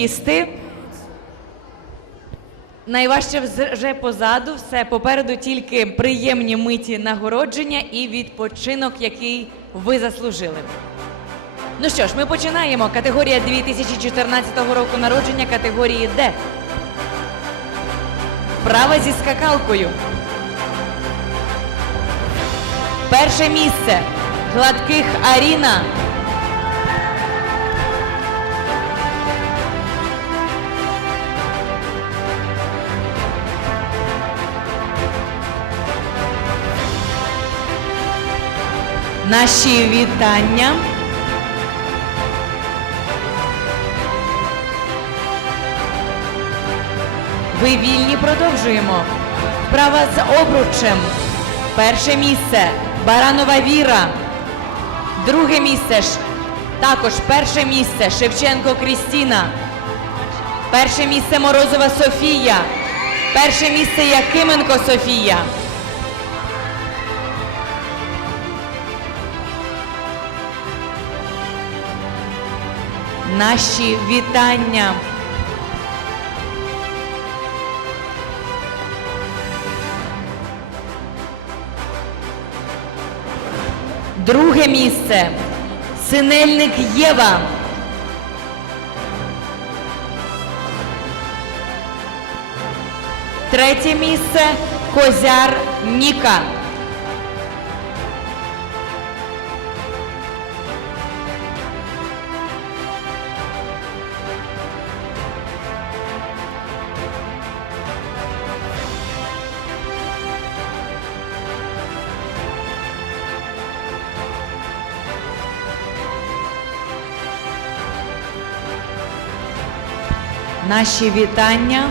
Можете. Найважче вже позаду, все попереду тільки приємні миті нагородження і відпочинок, який ви заслужили. Ну що ж, ми починаємо. Категорія 2014 року народження категорії Д. Права зі скакалкою. Перше місце. Гладких Аріна. Наші вітання. Ви вільні продовжуємо. Вправа з обручем. Перше місце Баранова Віра. Друге місце також перше місце Шевченко Крістіна. Перше місце Морозова Софія. Перше місце Якименко Софія. Наші вітання. Друге місце Синельник Єва. Третє місце Козяр Ніка. Наші вітання.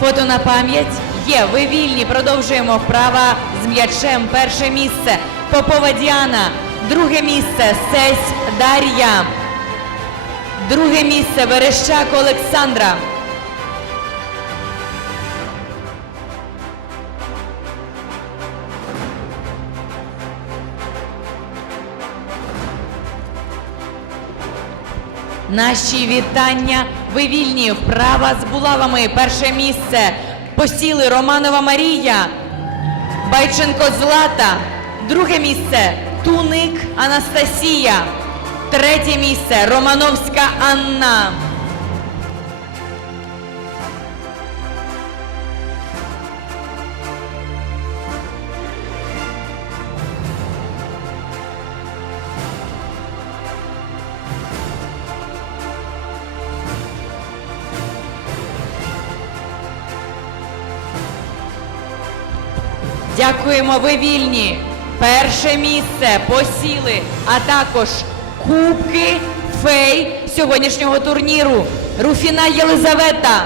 Фото на пам'ять є. Ви вільні. Продовжуємо вправа з м'ячем. Перше місце Попова Діана. Друге місце Сесь Дар'я. Друге місце Верещак Олександра. Наші вітання. Ви вільні. Вправа з булавами. Перше місце. Посіли Романова Марія. Байченко Злата. Друге місце. Туник Анастасія. Третє місце. Романовська Анна. Дякуємо, ви вільні. Перше місце посіли, а також кубки фей сьогоднішнього турніру. Руфіна Єлизавета,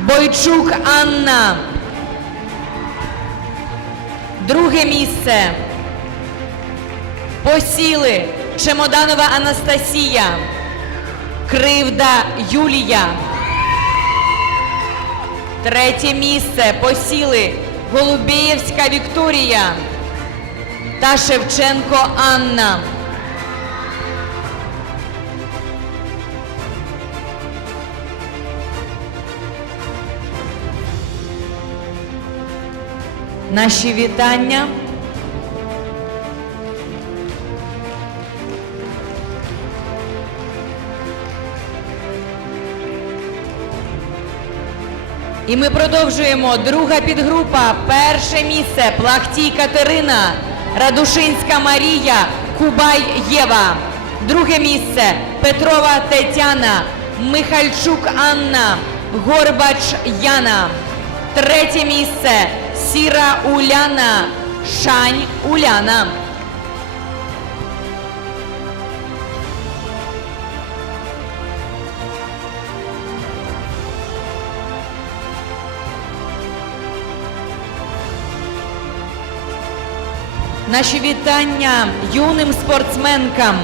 Бойчук Анна. Друге місце. Посіли Чемоданова Анастасія, Кривда Юлія. Третє місце посіли Голубієвська Вікторія та Шевченко Анна. Наші вітання. І ми продовжуємо. Друга підгрупа. Перше місце Плахтій Катерина, Радушинська Марія, Кубай Єва. Друге місце Петрова Тетяна, Михальчук Анна, Горбач Яна. Третє місце Сіра Уляна, Шань Уляна. Наші вітання юним спортсменкам.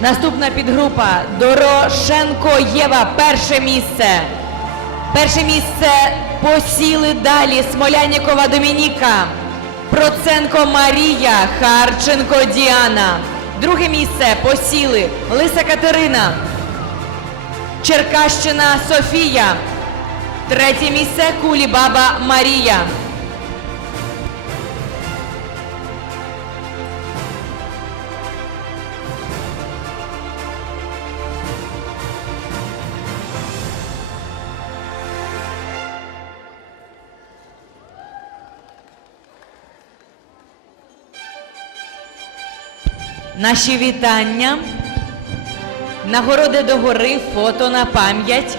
Наступна підгрупа Дорошенко Єва. Перше місце. Перше місце посіли далі Смолянікова Домініка, Проценко Марія, Харченко Діана. Друге місце посіли Лиса Катерина, Черкащина Софія. Третє місце Кулібаба Марія. Наші вітання. Нагороди до гори, фото на пам'ять.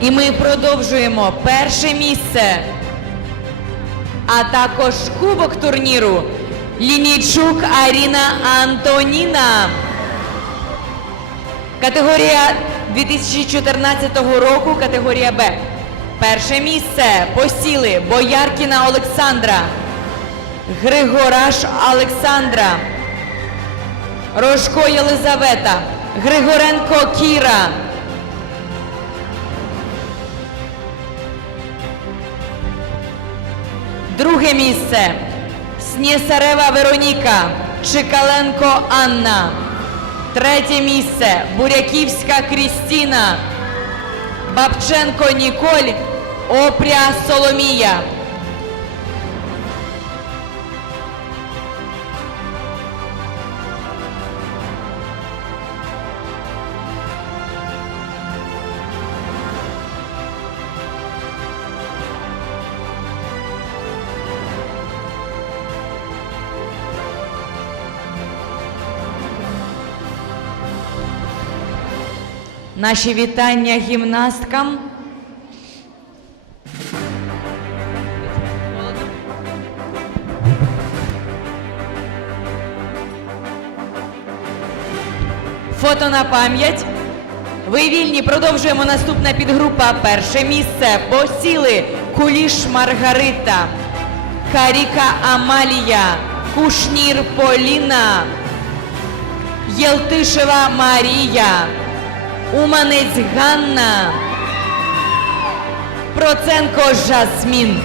І ми продовжуємо перше місце, а також кубок турніру Лінійчук Аріна Антоніна. Категорія 2014 року, категорія Б. Перше місце посіли Бояркіна Олександра, Григораш Олександра, Рожко Єлизавета, Григоренко Кіра. Друге місце Снєсарева Вероніка, Чикаленко Анна. Третє місце. Буряківська Крістіна, Бабченко Ніколь, Опря Соломія. Наші вітання гімнасткам. Фото на пам'ять. Ви вільні. Продовжуємо наступна підгрупа. Перше місце. Посіли Куліш Маргарита, Каріка Амалія, Кушнір Поліна, Єлтишева Марія. Уманець Ганна. Проценко Жасмін.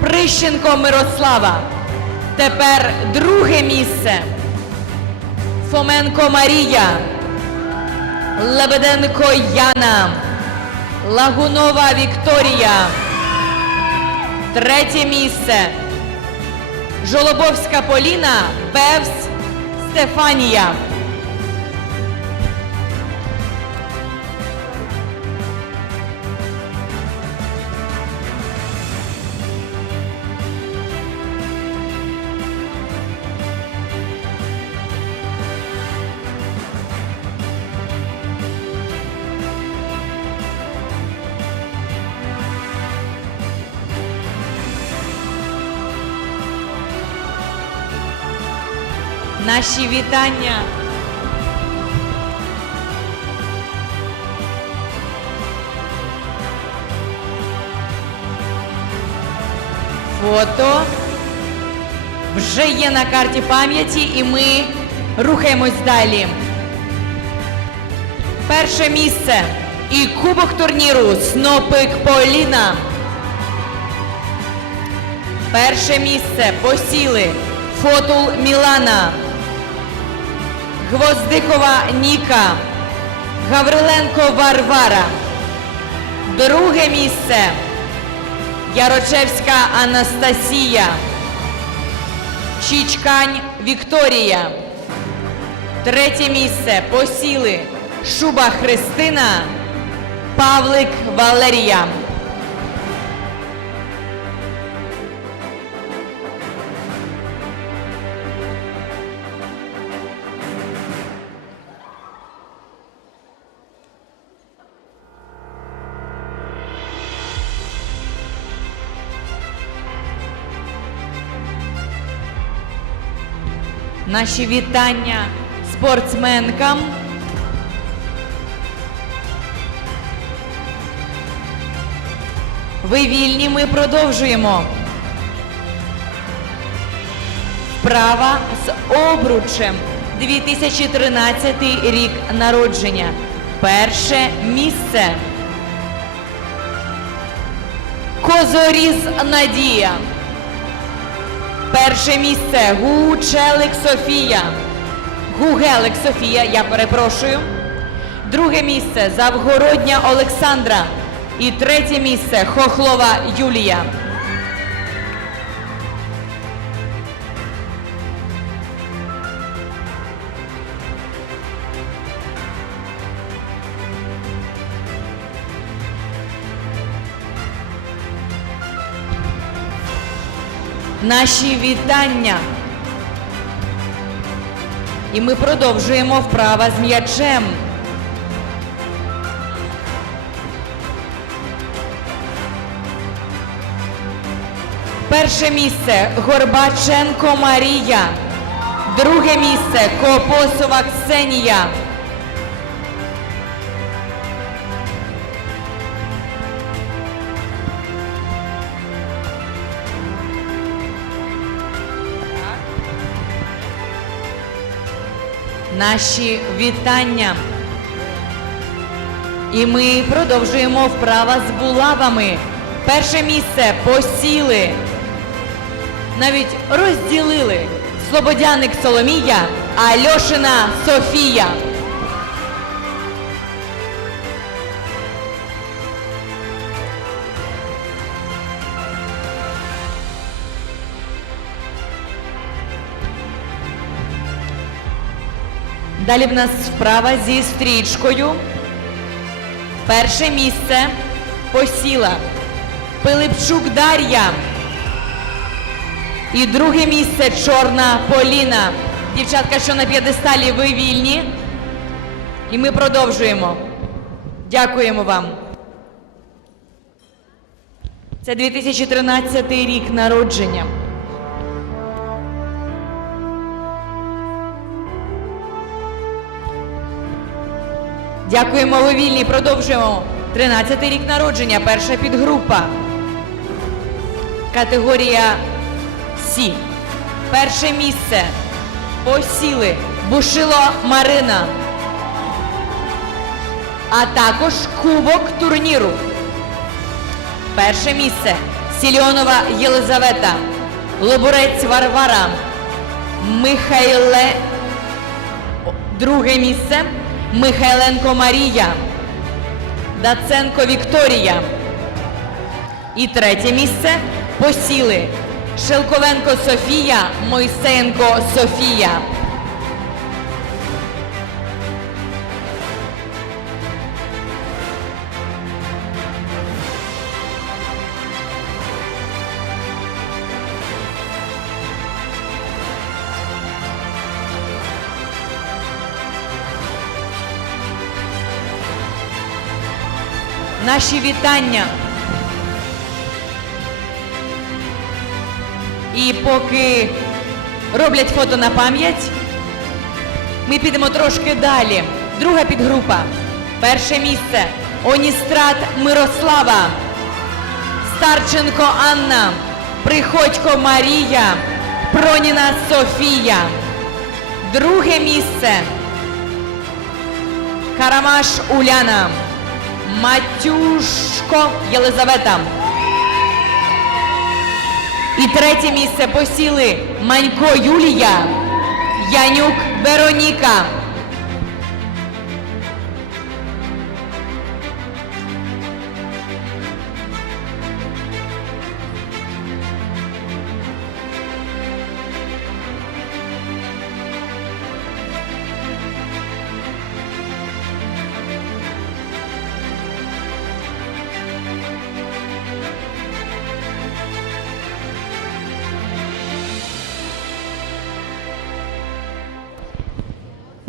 Прищенко Мирослава. Тепер друге місце. Фоменко Марія. Лебеденко Яна. Лагунова Вікторія. Третє місце. Жолобовська Поліна. Певс Стефанія. Наші вітання. Фото вже є на карті пам'яті, і ми рухаємось далі. Перше місце і кубок турніру Снопик Поліна. Перше місце посіли Фотул Мілана, Гвоздикова Ніка, Гавриленко Варвара. Друге місце Ярочевська Анастасія, Чічкань Вікторія. Третє місце посіли Шуба Христина, Павлик Валерія. Наші вітання спортсменкам. Ви вільні, ми продовжуємо. Права з обручем. 2013 рік народження. Перше місце. Козоріз Надія. Перше місце Гучелик Софія. Гугелик Софія, я перепрошую. Друге місце Завгородня Олександра. І третє місце Хохлова Юлія. Наші вітання. І ми продовжуємо вправа з м'ячем. Перше місце Горбаченко Марія. Друге місце Копосова Ксенія. Наші вітання. І ми продовжуємо вправа з булавами. Перше місце посіли. Навіть розділили Слободяник Соломія, Альошина Льошина Софія. Далі в нас вправа зі стрічкою. Перше місце посіла Пилипчук Дар'я. І друге місце Чорна Поліна. Дівчатка, що на п'єдесталі, ви вільні. І ми продовжуємо. Дякуємо вам. Це 2013 рік народження. Дякуємо, ви вільні. Продовжуємо. 13-й рік народження, перша підгрупа. Категорія Сі. Перше місце. Посіли Бушило Марина. А також кубок турніру. Перше місце Сільонова Єлизавета. Лобурець Варвара. Михайле. Друге місце Михайленко Марія. Даценко Вікторія. І третє місце посіли Шелковенко Софія, Мойсеєнко Софія. Наші вітання. І поки роблять фото на пам'ять, ми підемо трошки далі. Друга підгрупа. Перше місце Оністрат Мирослава, Старченко Анна, Приходько Марія, Проніна Софія. Друге місце Карамаш Уляна, Матюшко Єлизавета. І третє місце посіли Манько Юлія, Янюк Вероніка.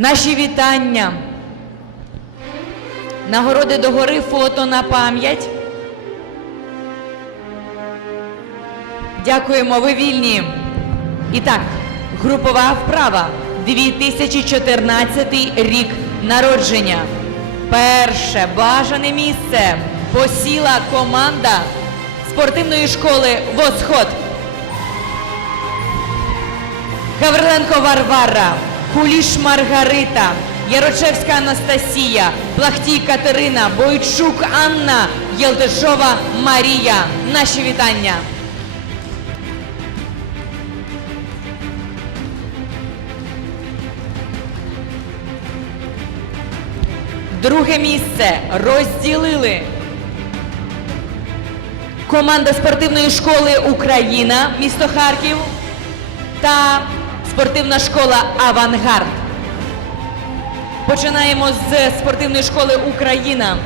Наші вітання. Нагороди догори фото на пам'ять. Дякуємо, ви вільні. І так, групова вправа. 2014 рік народження. Перше бажане місце посіла команда спортивної школи Восход. Гавриленко Варвара, Куліш Маргарита, Ярочевська Анастасія, Плахтій Катерина, Бойчук Анна, Єлдешова Марія. Наші вітання. Друге місце розділили команда спортивної школи Україна, місто Харків та спортивна школа Авангард. Починаємо з спортивної школи Україна.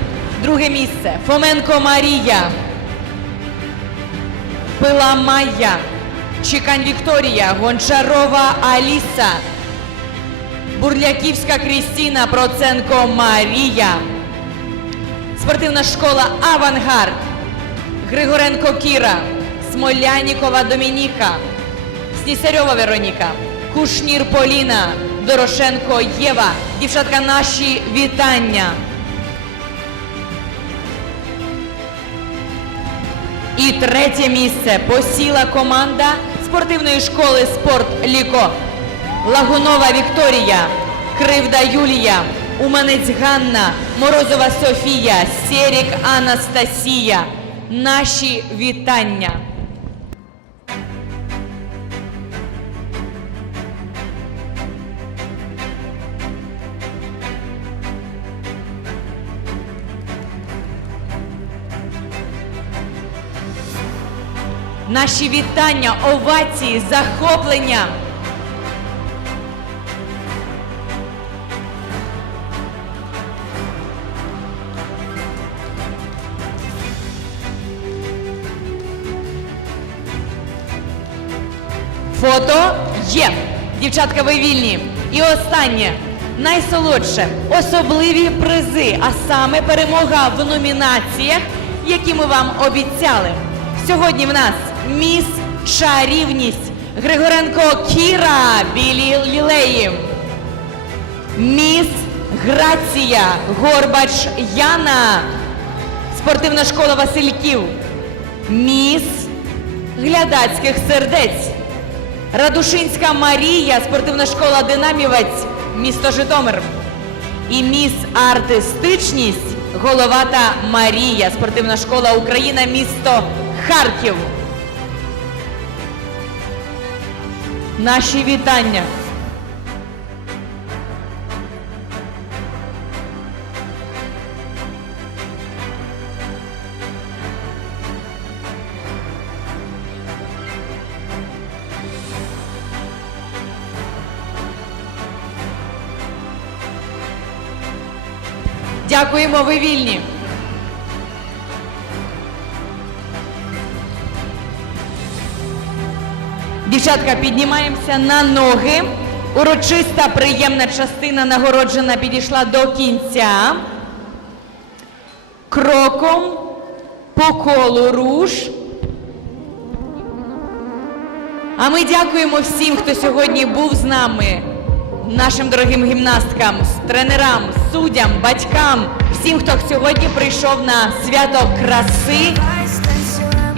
Друге місце Фоменко Марія, Пила Майя, Чікань Вікторія, Гончарова Аліса, Бурляківська Крістіна, Проценко Марія. Спортивна школа Авангард. Григоренко Кіра, Смолянікова Домініка, Снісарьова Вероніка, Кушнір Поліна, Дорошенко Єва. Дівчатка, наші вітання. І третє місце посіла команда спортивної школи Спорт Ліко. Лагунова Вікторія, Кривда Юлія, Уманець Ганна, Морозова Софія, Серік Анастасія. Наші вітання. Наші вітання, овації, захоплення. Фото є. Дівчатка, ви вільні. І останнє, найсолодше, особливі призи, а саме перемога в номінаціях, які ми вам обіцяли. Сьогодні в нас міс Чарівність Григоренко Кіра Білі Лілеї. Міс Грація Горбач Яна. Спортивна школа Васильків. Міс глядацьких сердець. Радушинська Марія, спортивна школа Динамівець, місто Житомир. І міс артистичність Головата Марія, спортивна школа Україна, місто Харків. Наші вітання. Дякуємо, ви вільні. Дівчатка, піднімаємося на ноги. Урочиста приємна частина нагороджена підійшла до кінця. Кроком по колу руш. А ми дякуємо всім, хто сьогодні був з нами, нашим дорогим гімнасткам, тренерам, суддям, батькам, всім, хто сьогодні прийшов на свято краси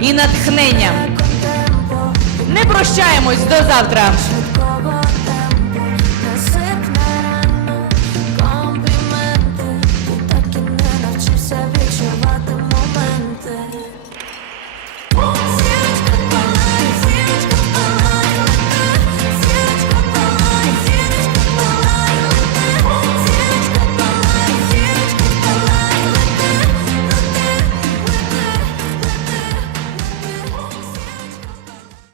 і натхнення. Не прощаємось до завтра.